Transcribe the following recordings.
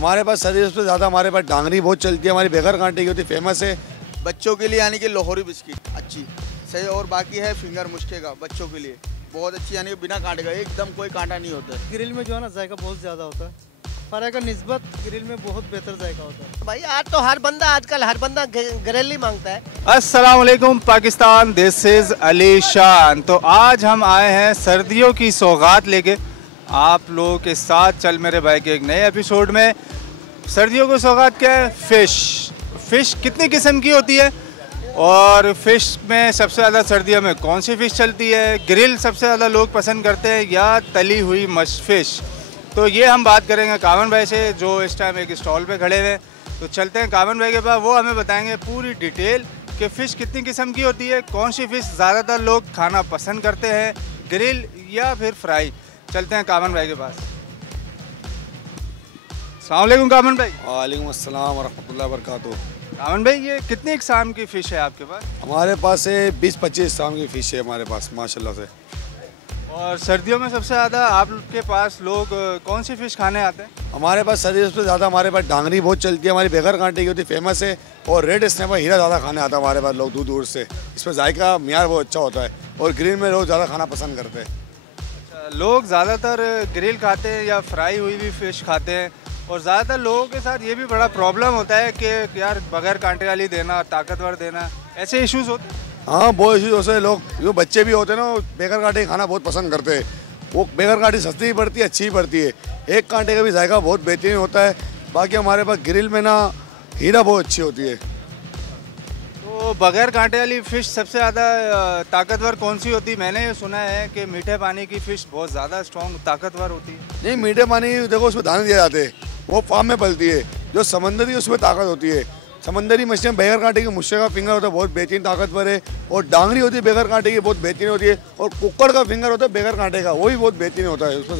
हमारे पास सर्दियों से ज़्यादा हमारे पास डांगरी बहुत चलती है, हमारी बगैर कांटे की होती है, फेमस है। बच्चों के लिए यानी कि लाहौरी बिस्किट अच्छी सही, और बाकी है फिंगर मुश्के का बच्चों के लिए बहुत अच्छी, यानी कि बिना कांटे का एकदम कोई कांटा नहीं होता है। ग्रिल में जो है ना जायका बहुत ज़्यादा होता है, फ्राई का निस्बत ग्रिल में बहुत बेहतर जायका होता है। भाई आज तो आजकल हर बंदा ग्रिल ही मांगता है। अस्सलाम वालेकुम पाकिस्तान, दिस इज़ अली शान। तो आज हम आए हैं सर्दियों की सौगात लेके आप लोगों के साथ चल मेरे भाई के एक नए एपिसोड में। सर्दियों की सौगात क्या है? फ़िश कितनी किस्म की होती है और फ़िश में सबसे ज़्यादा सर्दियों में कौन सी फ़िश चलती है? ग्रिल सबसे ज़्यादा लोग पसंद करते हैं या तली हुई फ़िश? तो ये हम बात करेंगे कामन भाई से जो इस टाइम एक स्टॉल पे खड़े हुए हैं। तो चलते हैं कामन भाई के पास, वो हमें बताएंगे पूरी डिटेल कि फ़िश कितनी किस्म की होती है, कौन सी फ़िश ज़्यादातर लोग खाना पसंद करते हैं, ग्रिल या फिर फ्राई। चलते हैं कामन भाई के पास। अस्सलाम वालेकुम कामन भाई। वालेकुम अस्सलाम वरहमतुल्लाहि वबरकातुहू। कामन भाई ये कितनी इकसाम की फ़िश है आपके पास? हमारे पास है 20-25 शाम की फ़िश है हमारे पास माशाल्लाह से। और सर्दियों में सबसे ज़्यादा आपके पास लोग कौन सी फ़िश खाने आते हैं? हमारे पास सर्दियों से ज़्यादा हमारे पास डांगरी बहुत चलती है, हमारी बगैर कांटे की होती है, फेमस है। और रेड स्नैपर हीरा ज़्यादा खाने आता है हमारे पास लोग दूर दूर से। इसमें जायका मियार बहुत अच्छा होता है और ग्रिल में लोग ज़्यादा खाना पसंद करते हैं। अच्छा, लोग ज़्यादातर ग्रिल खाते हैं या फ्राई हुई भी फ़िश खाते हैं? और ज़्यादातर लोगों के साथ ये भी बड़ा प्रॉब्लम होता है कि यार बगैर कांटे वाली देना, ताकतवर देना, ऐसे इश्यूज़ होते हैं। हाँ बहुत इश्यूज होते हैं। लोग जो बच्चे भी होते हैं ना वो बगैर कांटे खाना बहुत पसंद करते हैं। वो बगैर कांटे सस्ती भी पड़ती है, अच्छी भी पड़ती है। एक कांटे का भी जायका बहुत बेहतरीन होता है। बाकी हमारे पास ग्रिल में ना हीरा बहुत अच्छी होती है। तो बगैर कांटे वाली फ़िश सबसे ज़्यादा ताकतवर कौन सी होती है? मैंने ये सुना है कि मीठे पानी की फ़िश बहुत ज़्यादा स्ट्रॉन्ग ताकतवर होती है। नहीं, मीठे पानी देखो उसमें दाने दिए जाते हैं, वो फार्म में पलती है। जो समंदरी उसमें ताकत होती है। समंदरी मछलियाँ बगैर कांटे की मुश्के का फिंगर होता है, बहुत बेहतरीन ताकतवर है। और डांगरी होती है बगैर कांटे की, बहुत बेहतरीन होती है। और कुक्कड़ का फिंगर होता है बगैर कांटे का, वो भी बहुत बेहतरीन होता है। उसमें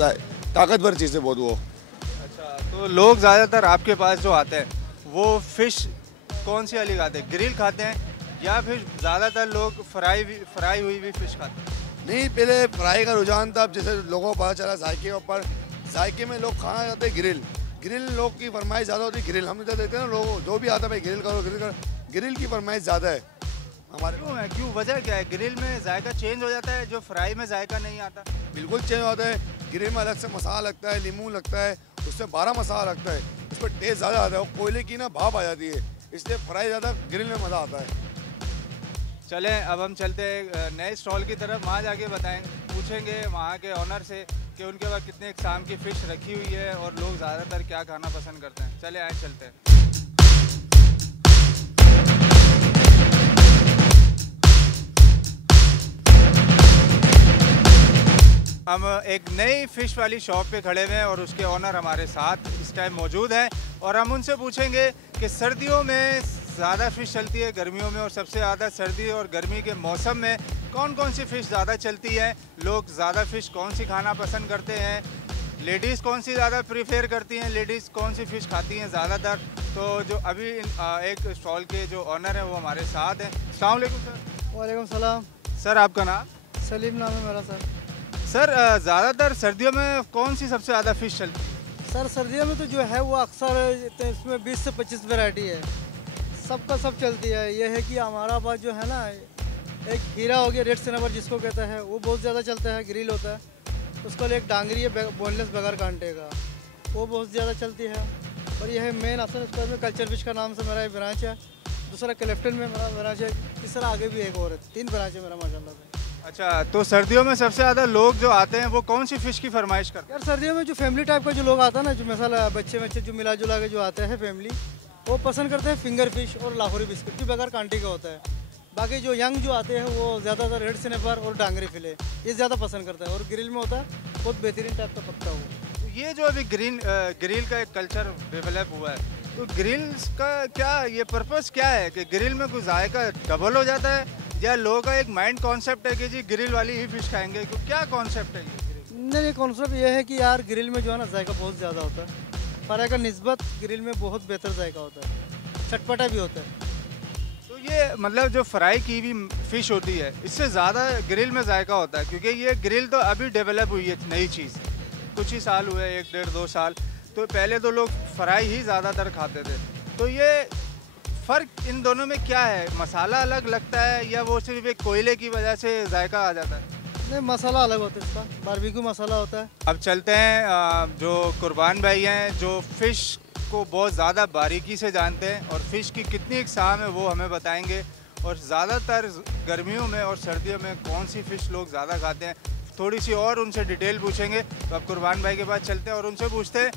ताकतवर चीज़ है बहुत वो। अच्छा, तो लोग ज़्यादातर आपके पास जो आते हैं वो फ़िश कौन सी वाली खाते हैं? ग्रिल खाते हैं या फिर ज़्यादातर लोग फ्राई हुई भी फ़िश खाते हैं? नहीं, पहले फ्राई का रुझान था, अब जैसे लोगों को पता चला जायके के ऊपर, जायके में लोग खाना चाहते हैं ग्रिल। ग्रिल लोग की फरमाइश ज़्यादा होती है ग्रिल। हम इधर देखते हैं ना, लोग जो भी आता है भाई ग्रिल करो ग्रिल करो, ग्रिल की फरमाइश ज़्यादा है हमारे। क्यों वजह क्या है? ग्रिल में जायका चेंज हो जाता है जो फ्राई में जायका नहीं आता? बिल्कुल चेंज होता है। ग्रिल में अलग से मसाला लगता है, नींबू लगता है, उससे 12 मसाला लगता है, उस पर टेस्ट ज़्यादा आता है और कोयले की ना भाप आ जाती है, इसलिए फ्राई ज़्यादा ग्रिल में मज़ा आता है। चलें अब हम चलते हैं नए स्टॉल की तरफ। वहाँ जाके पूछेंगे वहाँ के ऑनर से कि उनके पास कितने इकसाम की फ़िश रखी हुई है और लोग ज़्यादातर क्या खाना पसंद करते हैं। चले आए चलते हैं। हम एक नई फ़िश वाली शॉप पे खड़े हुए हैं और उसके ऑनर हमारे साथ इस टाइम मौजूद हैं और हम उनसे पूछेंगे कि सर्दियों में ज़्यादा फ़िश चलती है, गर्मियों में, और सबसे ज़्यादा सर्दी और गर्मी के मौसम में कौन कौन सी फ़िश ज़्यादा चलती है, लोग ज़्यादा फ़िश कौन सी खाना पसंद करते हैं, लेडीज़ कौन सी ज़्यादा प्रीफेयर करती हैं, लेडीज़ कौन सी फ़िश खाती हैं ज़्यादातर। तो जो अभी एक स्टॉल के जो ऑनर हैं वो हमारे साथ हैं। अस्सलाम वालेकुम सर। वालेकुम सलाम। सर आपका नाम? सलीम नाम है मेरा सर। सर ज़्यादातर सर्दियों में कौन सी सबसे ज़्यादा फ़िश चलती है? सर सर्दियों में तो जो है वो अक्सर इसमें 20 से 25 वैरायटी है, सबका सब चलती है। ये है कि हमारा पास जो है ना एक हीरा हो गया, रेड स्नैपर जिसको कहते हैं, वो बहुत ज़्यादा चलता है, ग्रिल होता है। उसका एक डांगरी है बोनलेस बगैर कांटे का, वो बहुत ज़्यादा चलती है। और यह है मेन असल स्टोर में कल्चर फिश का नाम से मेरा एक ब्रांच है, दूसरा क्लिफ्टन में मेरा ब्रांच है, तीसरा आगे भी एक और है, 3 ब्रांच है मेरा माशाल्लाह से। अच्छा, तो सर्दियों में सबसे ज़्यादा लोग जो आते हैं वो कौन सी फ़िश की फरमाइश करते हैं? यार सर्दियों में जो फैमिली टाइप का जो लोग आता है ना, जो मसाला बच्चे जो मिला जुला के जो आते हैं फैमिली, वो पसंद करते हैं फिंगर फिश और लाहौरी बिस्किट जो बगैर कांटे का होता है। बाकी जो यंग जो आते हैं वो ज़्यादातर रेड स्नैपर और डांगरी फिले ये ज़्यादा पसंद करता है, और ग्रिल में होता है बहुत बेहतरीन टाइप का पकता हुआ। ये जो अभी ग्रिल का एक कल्चर डेवलप हुआ है, तो ग्रिल का क्या ये पर्पस क्या है कि ग्रिल में कुछ जायका डबल हो जाता है या लोगों का एक माइंड कॉन्सेप्ट है कि जी ग्रिल वाली ही फिश खाएंगे? क्या कॉन्सेप्ट है ये? नहीं, कॉन्सेप्ट ये है कि यार ग्रिल में जो है ना जायका बहुत ज़्यादा होता है, फ्राई का निस्बत ग्रिल में बहुत बेहतर जायका होता है, चटपटा भी होता है। तो ये मतलब जो फ्राई की भी फ़िश होती है इससे ज़्यादा ग्रिल में जायका होता है, क्योंकि ये ग्रिल तो अभी डेवलप हुई है नई चीज़, कुछ ही साल हुए, 1 डेढ़ 2 साल। तो तो पहले तो लोग फ्राई ही ज़्यादातर खाते थे, तो ये फ़र्क इन दोनों में क्या है? मसाला अलग लगता है या वो सिर्फ एक कोयले की वजह से जायका आ जाता है? नहीं, मसाला अलग होता है इसका, बारबेक्यू मसाला होता है। अब चलते हैं जो कुर्बान भाई हैं, जो फ़िश को बहुत ज़्यादा बारीकी से जानते हैं और फ़िश की कितनी इकसाम है वो हमें बताएंगे, और ज़्यादातर गर्मियों में और सर्दियों में कौन सी फ़िश लोग ज़्यादा खाते हैं, थोड़ी सी और उनसे डिटेल पूछेंगे। तो अब कुर्बान भाई के पास चलते हैं और उनसे पूछते हैं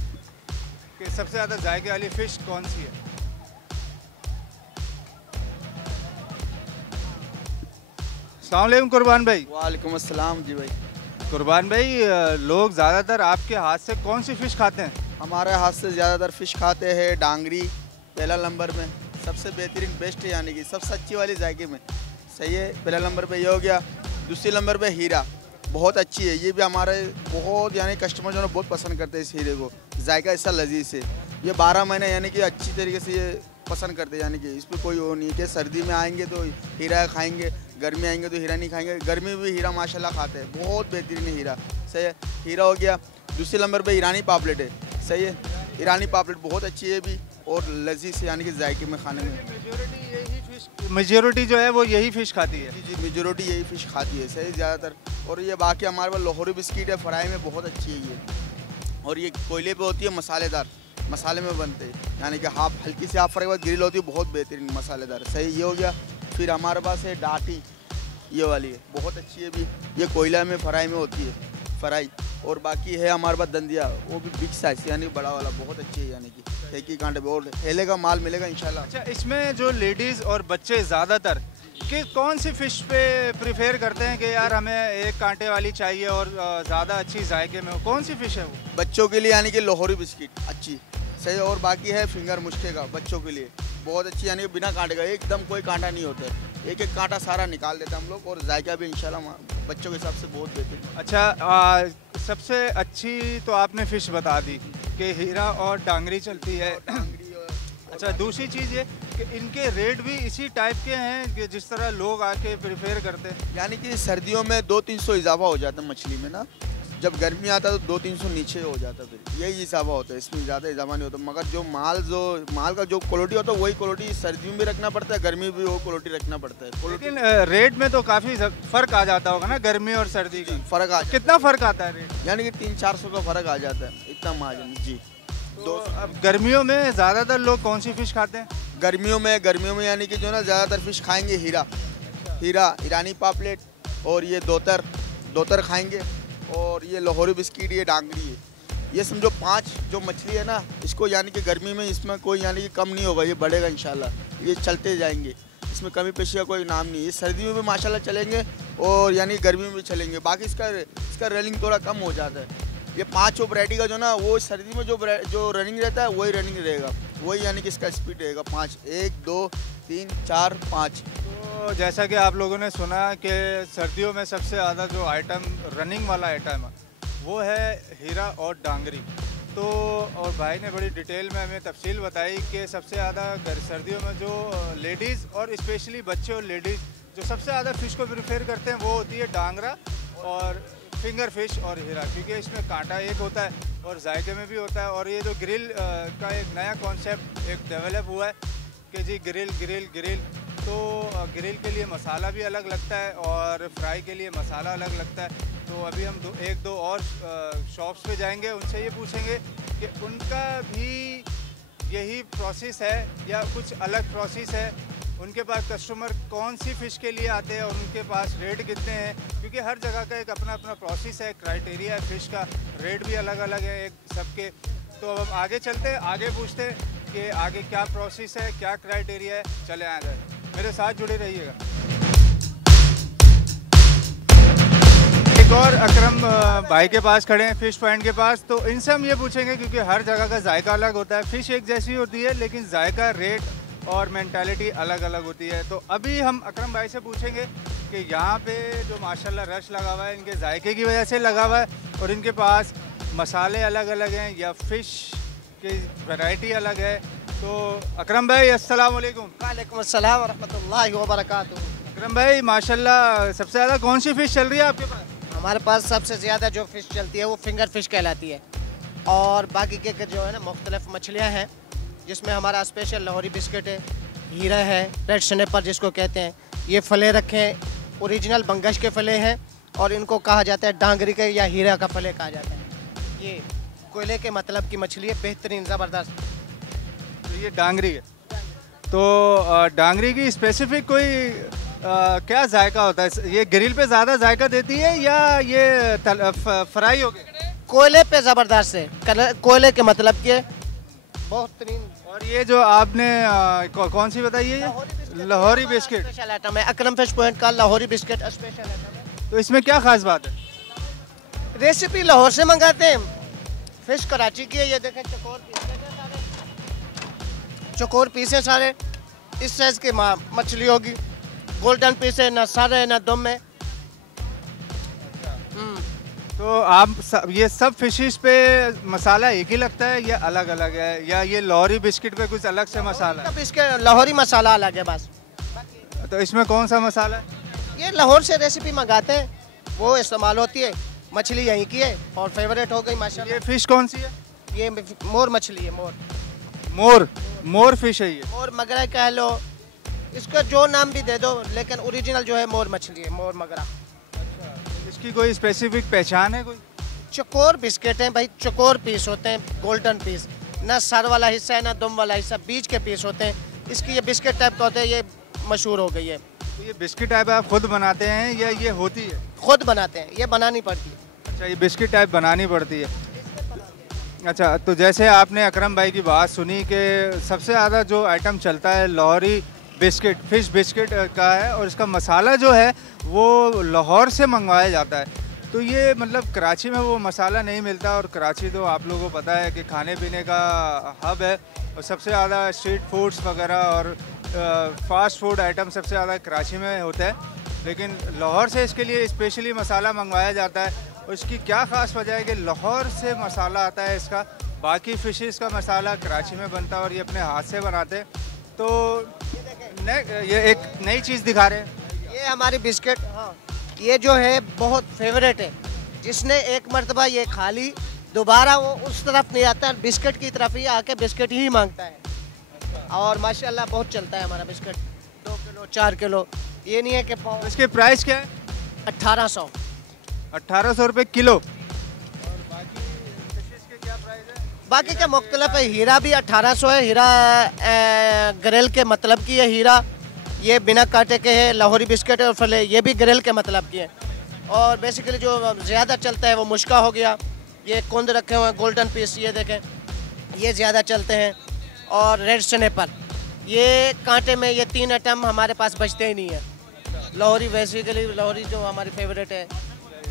कि सबसे ज़्यादा जायके वाली फ़िश कौन सी है। अस्सलाम वालेकुम कुर्बान भाई। वालेकुम अस्सलाम जी भाई। कुर्बान भाई, लोग ज़्यादातर आपके हाथ से कौन सी फ़िश खाते हैं? हमारे हाथ से ज़्यादातर फ़िश खाते हैं डांगरी, पहला नंबर में सबसे बेहतरीन बेस्ट है, यानी कि सबसे अच्छी वाली जायके में सही है। पहला नंबर पे ये हो गया। दूसरे नंबर पे हीरा, बहुत अच्छी है, ये भी हमारे बहुत यानी कस्टमर जो है बहुत पसंद करते हैं इस हीरे को, जायका इसका लजीज है। ये 12 महीने यानी कि अच्छी तरीके से ये पसंद करते हैं, यानी कि इस पर कोई वो नहीं कि सर्दी में आएंगे तो हीरा खाएंगे, गर्मी आएंगे तो हीरा नहीं खाएंगे। गर्मी में भी हीरा माशाल्लाह खाते हैं, बहुत बेहतरीन है हीरा, सही है। हीरा हो गया। दूसरे नंबर पे ईरानी पापलेट है, सही है। ईरानी पापलेट बहुत अच्छी है भी और लजीज है, यानी कि जायके में खाने में मेजोरिटी जो है वो यही फ़िश खाती है। जी जी, मेजोरिटी यही फ़िश खाती है, सही ज़्यादातर। और ये बाकी हमारे पास लाहौरी बिस्किट है, फ्राई में बहुत अच्छी है ये, और ये कोयले पे होती है, मसालेदार मसाले में बनते हैं, यानी कि हाफ हल्की सी हाफ फ्राई के बाद ग्रिल होती है, बहुत बेहतरीन मसालेदार, सही। ये हो गया। फिर हमारे पास है डाटी, ये वाली है, बहुत अच्छी है भी, ये कोयला में फ्राई में होती है, फ्राई। और बाकी है हमारे पास दंदिया, वो भी बिग साइज यानी बड़ा वाला, बहुत अच्छी है, यानी कि एक ही कांटे पे, और हेले का माल मिलेगा इंशाल्लाह। अच्छा, इसमें जो लेडीज़ और बच्चे ज़्यादातर कि कौन सी फ़िश पे प्रेफर करते हैं कि यार हमें एक कांटे वाली चाहिए और ज़्यादा अच्छी जायके में हो, कौन सी फ़िश है वो? बच्चों के लिए यानी कि लाहौरी बिस्किट अच्छी, सही। और बाकी है फिंगर मुश्के का, बच्चों के लिए बहुत अच्छी, यानी कि बिना कांटे का, एकदम कोई कांटा नहीं होता है, एक एक कांटा सारा निकाल देते हैं हम लोग, और जायका भी इंशाल्लाह बच्चों के हिसाब से बहुत बेहतरीन। अच्छा, सबसे अच्छी तो आपने फ़िश बता दी कि हीरा और डांगरी चलती है। अच्छा, दूसरी चीज़ ये कि इनके रेट भी इसी टाइप के हैं कि जिस तरह लोग आके प्रेफर करते हैं, यानी कि सर्दियों में 200-300 इजाफा हो जाता है मछली में ना, जब गर्मी आता है तो 200-300 नीचे हो जाता है, फिर यही इजाफा होता है, इसमें ज़्यादा इजाफा नहीं होता। मगर जो माल का जो क्वालिटी होता है वही क्वालिटी सर्दियों में भी रखना पड़ता है, गर्मी में भी वो क्वालिटी रखना पड़ता है। लेकिन रेट में तो काफ़ी फ़र्क आ जाता होगा ना, गर्मी और सर्दी का फ़र्क आ, कितना फ़र्क आता है रेट? यानी कि 300-400 का फ़र्क आ जाता है, इतना मार्जिन जी। तो अब गर्मियों में ज़्यादातर लोग कौन सी फ़िश खाते हैं? गर्मियों में यानी कि जो ना ज़्यादातर फ़िश खाएंगे हीरा, ईरानी पापलेट, और ये दोतर खाएंगे, और ये लाहौरी बिस्किट, ये डांगरी है। ये समझो 5 जो मछली है ना, इसको यानी कि गर्मी में इसमें कोई यानी कि कम नहीं होगा, ये बढ़ेगा इंशाल्लाह, ये चलते जाएंगे, इसमें कमी पेशी का कोई नाम नहीं है। सर्दी में भी माशाल्लाह चलेंगे और यानी गर्मी में भी चलेंगे, बाकी इसका रनिंग थोड़ा कम हो जाता है। ये 5 वैरायटी का जो ना, वो सर्दी में जो रनिंग रहता है वही रनिंग रहेगा, वही यानी कि इसका स्पीड रहेगा 5, 1 2 3 4 5। तो जैसा कि आप लोगों ने सुना कि सर्दियों में सबसे ज़्यादा जो आइटम रनिंग वाला आइटम है वो है हीरा और डांगरी। तो और भाई ने बड़ी डिटेल में हमें तफसील बताई कि सबसे ज़्यादा सर्दियों में जो लेडीज़ और स्पेशली बच्चे और लेडीज़ जो सबसे ज़्यादा फ़िश को प्रेफर करते हैं वो होती है डांगरा और फिंगर फिश और हीरा, क्योंकि इसमें कांटा एक होता है और जायके में भी होता है। और ये जो ग्रिल का एक नया कॉन्सेप्ट एक डेवलप हुआ है कि जी ग्रिल, तो ग्रिल के लिए मसाला भी अलग लगता है और फ्राई के लिए मसाला अलग लगता है। तो अभी हम 1-2 और शॉप्स पे जाएंगे, उनसे ये पूछेंगे कि उनका भी यही प्रोसेस है या कुछ अलग प्रोसेस है, उनके पास कस्टमर कौन सी फ़िश के लिए आते हैं और उनके पास रेट कितने हैं, क्योंकि हर जगह का एक अपना प्रोसेस है, क्राइटेरिया है, फ़िश का रेट भी अलग अलग है एक सबके। तो अब हम आगे चलते हैं, आगे पूछते हैं कि आगे क्या प्रोसेस है, क्या क्राइटेरिया है। चले आ जाए, मेरे साथ जुड़े रहिएगा। एक और अकरम भाई के पास खड़े हैं, फ़िश पॉइंट के पास, तो इनसे हम ये पूछेंगे क्योंकि हर जगह का जायका अलग होता है, फ़िश एक जैसी होती है लेकिन जायका, रेट और मेंटालिटी अलग अलग होती है। तो अभी हम अकरम भाई से पूछेंगे कि यहाँ पे जो माशाल्लाह रश लगा हुआ है इनके जायके की वजह से लगा हुआ है और इनके पास मसाले अलग अलग हैं या फ़िश की वैरायटी अलग है। तो अकरम भाई अस्सलाम वालेकुम। वालेकुम अस्सलाम व रहमतुल्लाहि व बरकातुहू। अकरम भाई माशाल्लाह सबसे ज़्यादा कौन सी फ़िश चल रही है आपके पास? हमारे पास सबसे ज़्यादा जो फ़िश चलती है वो फिंगर फ़िश कहलाती है। और बाकी के जो है ना मुख्तलिफ मछलियाँ हैं, जिसमें हमारा स्पेशल लाहौरी बिस्किट है, हीरा है, रेड स्नैपर जिसको कहते हैं, ये फले रखे हैं, ओरिजिनल बंगश के फले हैं और इनको कहा जाता है डांगरी के या हीरा का फले कहा जाता है। ये कोयले के मतलब की मछली है, बेहतरीन ज़बरदस्त। तो ये डांगरी है। तो डांगरी की स्पेसिफिक कोई क्या जायका होता है? ये ग्रिल पे ज़्यादा जायका देती है या ये फ्राई हो गई? कोयले पे ज़बरदस्त है, कोयले के मतलब के बेहतरीन। और ये जो आपने कौन सी बताई है? ये लाहौरी बिस्किट स्पेशल आइटम है, अकरम फिश पॉइंट का लाहौरी बिस्किट स्पेशल आइटम है। तो इसमें क्या खास बात है? रेसिपी लाहौर से मंगाते हैं, फिश कराची की है। ये देखें चकोर पीस है सारे, चकोर पीस है सारे, इस साइज की मछली होगी, गोल्डन पीस है, ना सर है ना दम है। तो आप ये सब फिशेस पे मसाला एक ही लगता है या अलग अलग है, या ये लाहौरी बिस्किट पे कुछ अलग से मसाला है? इसके लाहौरी मसाला अलग है बस। तो इसमें कौन सा मसाला है? ये लाहौर से रेसिपी मंगाते हैं, वो इस्तेमाल होती है, मछली यहीं की है और फेवरेट हो गई माशाल्लाह। ये फिश कौन सी है? ये मोर मछली है, मोर फिश है ये। मोर मगरा कह लो, इसका जो नाम भी दे दो, लेकिन ओरिजिनल जो है मोर मछली है, मोर मगरा। इसकी कोई स्पेसिफिक पहचान है कोई? चकोर बिस्किट हैं भाई, चकोर पीस होते हैं, गोल्डन पीस, ना सर वाला हिस्सा है ना दुम वाला हिस्सा, बीच के पीस होते हैं। इसकी ये बिस्किट टाइप का होता है, ये मशहूर हो गई है। तो ये बिस्किट टाइप आप खुद बनाते हैं या ये होती है? खुद बनाते हैं, ये बनानी पड़ती है। अच्छा, ये बिस्किट टाइप बनानी पड़ती है। अच्छा, तो जैसे आपने अकरम भाई की बात सुनी कि सबसे ज़्यादा जो आइटम चलता है लाहौरी बिस्किट, फिश बिस्किट का है, और इसका मसाला जो है वो लाहौर से मंगवाया जाता है। तो ये मतलब कराची में वो मसाला नहीं मिलता, और कराची तो आप लोगों को पता है कि खाने पीने का हब है, और सबसे ज़्यादा स्ट्रीट फूड्स वगैरह और फास्ट फूड आइटम सबसे ज़्यादा कराची में होता है। लेकिन लाहौर से इसके लिए स्पेशली मसाला मंगवाया जाता है। और इसकी क्या ख़ास वजह है कि लाहौर से मसाला आता है इसका, बाकी फिशेस का मसाला कराची में बनता है और ये अपने हाथ से बनाते हैं। तो ये एक नई चीज़ दिखा रहे हैं, ये हमारी बिस्किट, हाँ, ये जो है बहुत फेवरेट है। जिसने एक मरतबा ये खा ली, दोबारा वो उस तरफ नहीं आता, बिस्किट की तरफ ही आके बिस्किट ही मांगता है। और माशाल्लाह बहुत चलता है हमारा बिस्किट, 2 किलो 4 किलो, ये नहीं है कि तो इसके प्राइस क्या है? 1800। 1800 रुपये किलो। बाकी का मुख्तलिफ है, हीरा भी 1800 है, हीरा ग्रिल के मतलब की है हीरा, ये बिना कांटे के है। लाहौरी बिस्किट और फले ये भी ग्रिल के मतलब की है। और बेसिकली जो ज़्यादा चलता है वो मुश्का हो गया, ये कुंद रखे हुए हैं गोल्डन पीस, ये देखें, ये ज़्यादा चलते हैं। और रेड स्नैपर, ये कांटे में ये 3 आइटम हमारे पास बचते ही नहीं है। लाहौरी बेसिकली लाहौरी जो हमारी फेवरेट है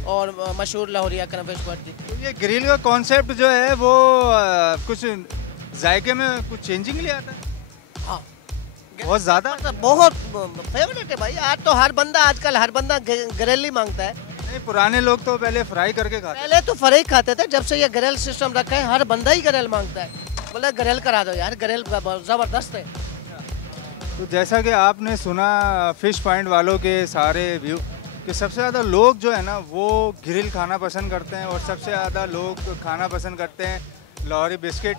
और मशहूर लाहौरी अकरम फिश पॉइंट की। तो ये ग्रिल का कॉन्सेप्ट जो है वो कुछ जायके में कुछ चेंजिंग ले आता है? हाँ, बहुत ज़्यादा, बहुत फेवरेट है भाई। आज तो आजकल हर बंदा ग्रिल ही मांगता है। नहीं, पुराने लोग तो पहले फ्राई करके खाते। पहले तो फ्राई खाते थे, जब से ये ग्रिल सिस्टम रखा है हर बंदा ही ग्रिल मांगता है, बोले ग्रिल करा दो यार, ग्रिल ज़बरदस्त है। तो जैसा कि आपने सुना फिश पॉइंट वालों के सारे व्यू, कि सबसे ज़्यादा लोग जो है ना वो ग्रिल खाना पसंद करते हैं, और सबसे ज़्यादा लोग खाना पसंद करते हैं लाहौरी बिस्किट,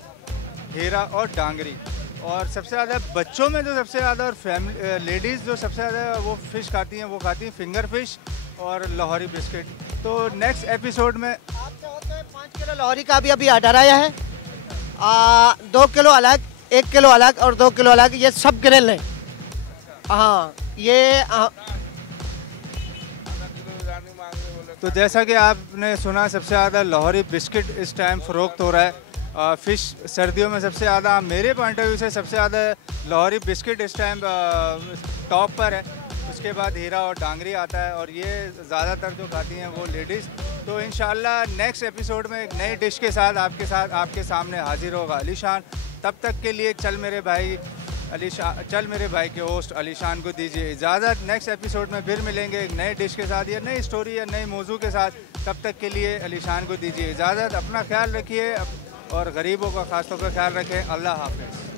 हीरा और डांगरी। और सबसे ज़्यादा बच्चों में जो सबसे ज़्यादा, और फैमिली लेडीज़ जो सबसे ज़्यादा वो फ़िश खाती हैं, वो खाती हैं फिंगर फिश और लाहौरी बिस्किट। तो नेक्स्ट एपिसोड में आप चाहो तो 5 किलो लाहौरी का भी अभी ऑर्डर आया है, 2 किलो अलग, 1 किलो अलग और 2 किलो अलग, ये सब ग्रिल है। हाँ, ये तो जैसा कि आपने सुना सबसे ज़्यादा लाहौरी बिस्किट इस टाइम फ़रोख्त हो रहा है। फ़िश सर्दियों में सबसे ज़्यादा, मेरे पॉइंट ऑफ व्यू से सबसे ज़्यादा लाहौरी बिस्किट इस टाइम टॉप पर है। उसके बाद हीरा और डांगरी आता है, और ये ज़्यादातर जो खाती हैं वो लेडीज़। तो इंशाल्लाह नेक्स्ट एपिसोड में एक नई डिश के साथ आपके सामने हाजिर होगा अलीशान। तब तक के लिए चल मेरे भाई के होस्ट अलीशान को दीजिए इजाज़त। नेक्स्ट एपिसोड में फिर मिलेंगे एक नए डिश के साथ, या नई स्टोरी या नए मौजू के साथ। तब तक के लिए अलीशान को दीजिए इजाज़त। अपना ख्याल रखिए और गरीबों का ख़ास तौर पर ख्याल रखें। अल्लाह हाफ़िज़।